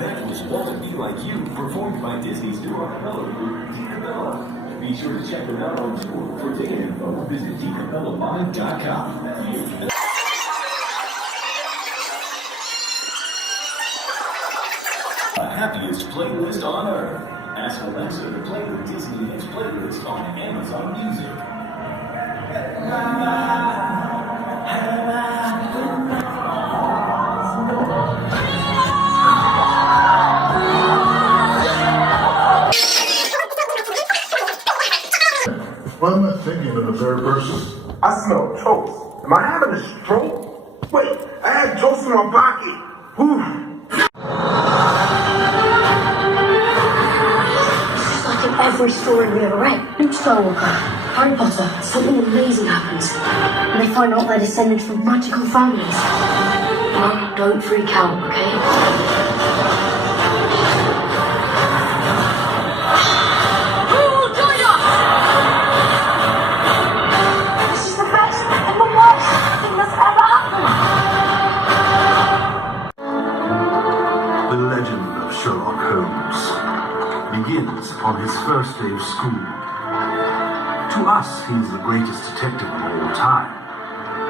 That was Want to Be Like You, performed by Disney's new acapella group, Tinkerbella. Be sure to check them out on tour. For ticket info, visit tinkabellalive.com. The happiest playlist on earth. Ask Alexa to play the Disney Hits playlist on Amazon Music. Why am I thinking in the third person? I smell toast. Am I having a stroke? Wait, I had toast in my pocket. Whew. Like in every story we ever read. Luke Skywalker, Harry Potter, something amazing happens. And they find out they're descended from magical families. Mum, don't freak out, okay? Who will join us? This is the best and the worst thing that's ever happened. The legend of Sherlock Holmes begins upon his first day of school. To us, he is the greatest detective of all time.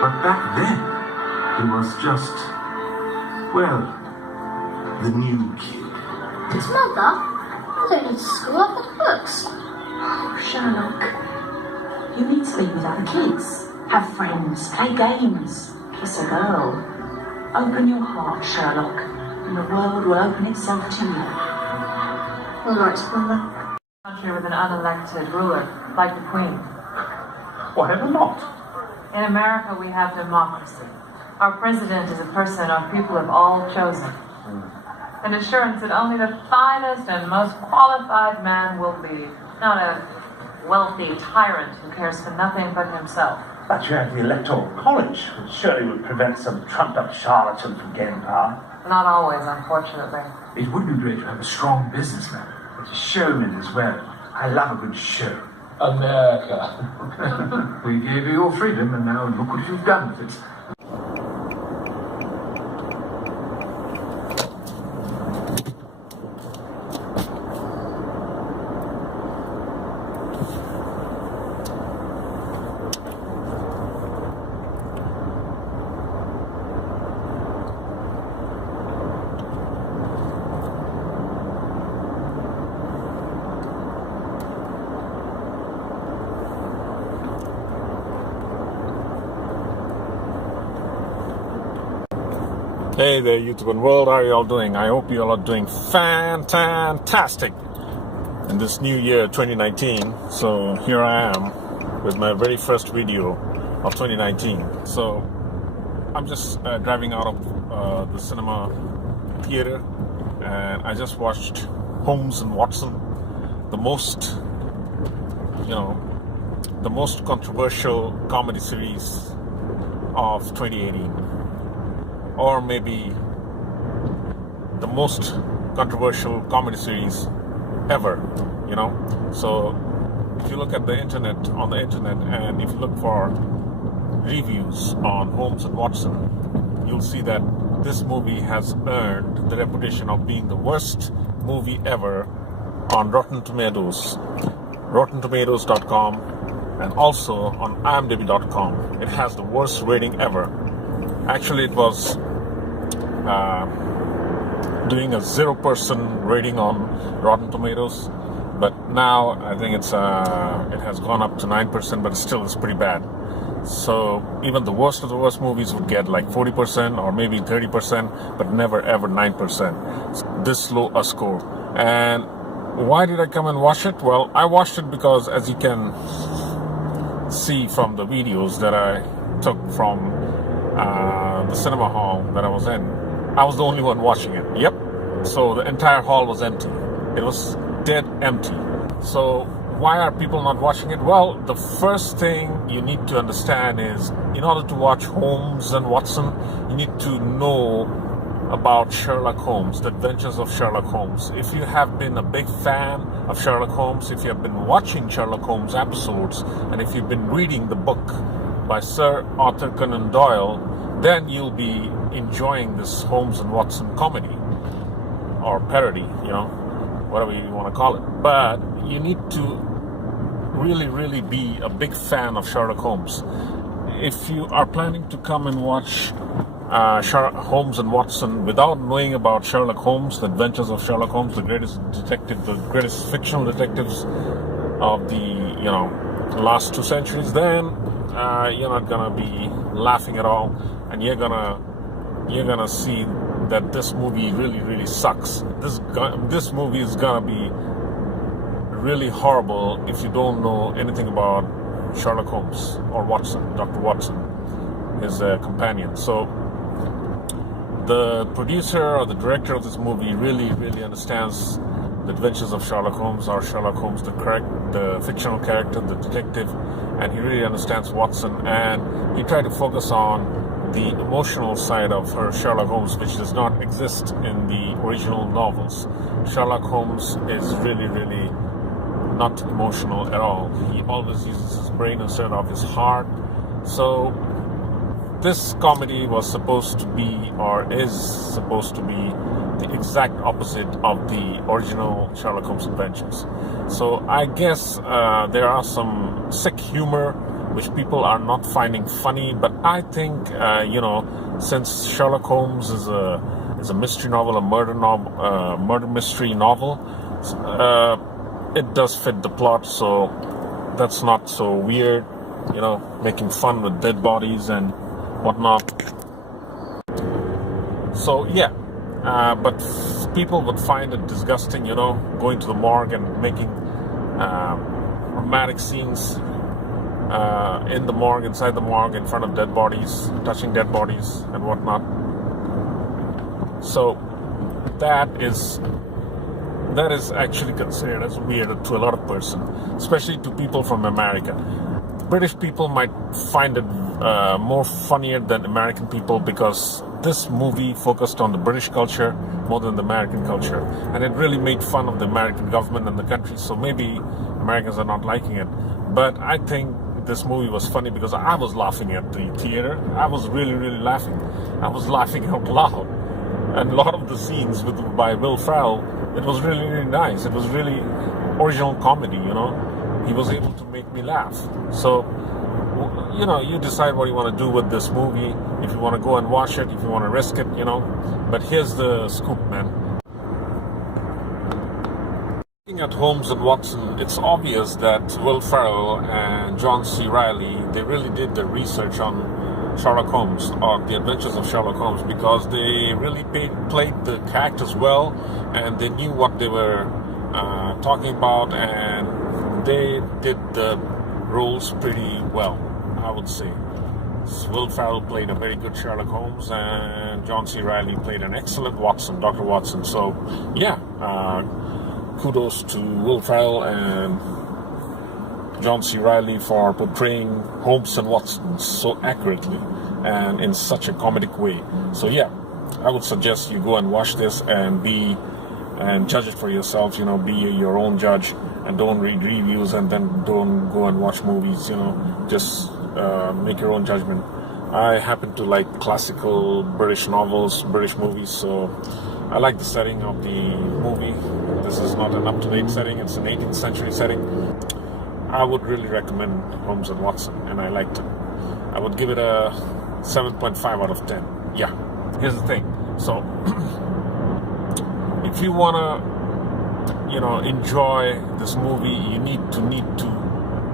But back then, he was just, well, the new kid. It's Mother. I don't need to school. I've got books. Oh, Sherlock. You need to be with other kids, have friends, play games, kiss a girl. Open your heart, Sherlock, and the world will open itself to you. All right, Mother. Country with an unelected ruler, like the Queen. Why ever not? In America, we have democracy. Our president is a person our people have all chosen. An assurance that only the finest and most qualified man will lead, not a wealthy tyrant who cares for nothing but himself. But you have the Electoral College, which surely would prevent some trumped-up charlatan from gaining power. Not always, unfortunately. It would be great to have a strong businessman, but a showman as well. I love a good show. America. We gave you your freedom, and now look what you've done with it. Hey there, YouTube and world, how are you all doing? I hope you all are doing fantastic in this new year 2019. So here I am with my very first video of 2019. So I'm just driving out of the cinema theater, and I just watched Holmes and Watson, the most controversial comedy series of 2018. Or maybe the most controversial comedy series ever, So if you look at the internet, and if you look for reviews on Holmes and Watson, you'll see that this movie has earned the reputation of being the worst movie ever on Rotten Tomatoes, RottenTomatoes.com, and also on IMDb.com. It has the worst rating ever. Actually, it was doing a 0% rating on Rotten Tomatoes, but now I think it has gone up to 9%, but still it's pretty bad. So even the worst of the worst movies would get like 40% or maybe 30%, but never ever 9%. This low a score. And why did I come and watch it? Well, I watched it because, as you can see from the videos that I took from the cinema hall that I was in, I was the only one watching it. Yep. So the entire hall was empty. It was dead empty. So why are people not watching it? Well, the first thing you need to understand is, in order to watch Holmes and Watson, you need to know about Sherlock Holmes, the adventures of Sherlock Holmes. If you have been a big fan of Sherlock Holmes, if you have been watching Sherlock Holmes episodes, and if you've been reading the book by Sir Arthur Conan Doyle, then you'll be enjoying this Holmes and Watson comedy or parody, whatever you want to call it. But you need to really be a big fan of Sherlock Holmes. If you are planning to come and watch Sherlock Holmes and Watson without knowing about Sherlock Holmes, the adventures of Sherlock Holmes, the greatest detective, the greatest fictional detectives of the last 2 centuries, then you're not gonna be laughing at all, and you're gonna see that this movie really sucks. This movie is gonna be really horrible if you don't know anything about Sherlock Holmes or Watson, Dr. Watson, his companion. So the producer or the director of this movie really understands the adventures of Sherlock Holmes, or Sherlock Holmes, the fictional character, the detective, and he really understands Watson, and he tried to focus on the emotional side of her Sherlock Holmes, which does not exist in the original novels. Sherlock Holmes is really not emotional at all. He always uses his brain instead of his heart. So this comedy was supposed to be, or is supposed to be, the exact opposite of the original Sherlock Holmes adventures. So I guess there are some sick humor which people are not finding funny, but I think since Sherlock Holmes is a mystery novel, a murder mystery novel, it does fit the plot, so that's not so weird, making fun with dead bodies and whatnot. So yeah, but people would find it disgusting, going to the morgue and making romantic scenes in the morgue, inside the morgue, in front of dead bodies, touching dead bodies and whatnot. So that is actually considered as weird to a lot of person, especially to people from America. British people might find it more funnier than American people, because this movie focused on the British culture more than the American culture, and it really made fun of the American government and the country. So maybe Americans are not liking it, but I think this movie was funny because I was laughing at the theater. I was really laughing. I was laughing out loud, and a lot of the scenes by Will Ferrell, it was really nice. It was really original comedy, He was able to make me laugh. So, you decide what you want to do with this movie. If you want to go and watch it, if you want to risk it, But here's the scoop, man. Looking at Holmes and Watson, it's obvious that Will Ferrell and John C. Reilly, they really did the research on Sherlock Holmes, or the adventures of Sherlock Holmes, because they really played the characters well, and they knew what they were talking about, and they did the roles pretty well, I would say. Will Ferrell played a very good Sherlock Holmes, and John C. Reilly played an excellent Watson, Dr. Watson. So yeah, kudos to Will Ferrell and John C. Reilly for portraying Holmes and Watson so accurately and in such a comedic way. So yeah, I would suggest you go and watch this and judge it for yourselves. Be your own judge, and don't read reviews and then don't go and watch movies. Just make your own judgment. I happen to like classical British novels, British movies, so I like the setting of the movie. This is not an up-to-date setting, it's an 18th century setting. I would really recommend Holmes and Watson, and I liked it. I would give it a 7.5 out of 10. Yeah, here's the thing. So, if you wanna, enjoy this movie, you need to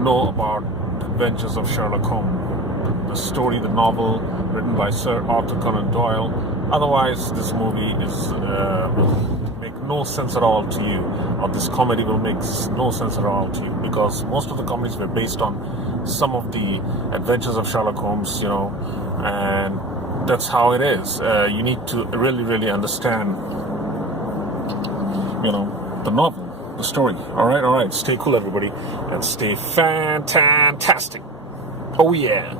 know about the adventures of Sherlock Holmes, the story, the novel written by Sir Arthur Conan Doyle. Otherwise, this movie will make no sense at all to you, or this comedy will make no sense at all to you, because most of the comedies were based on some of the adventures of Sherlock Holmes, and that's how it is. You need to really understand, the novel, the story. All right. Stay cool, everybody, and stay fantastic. Oh yeah.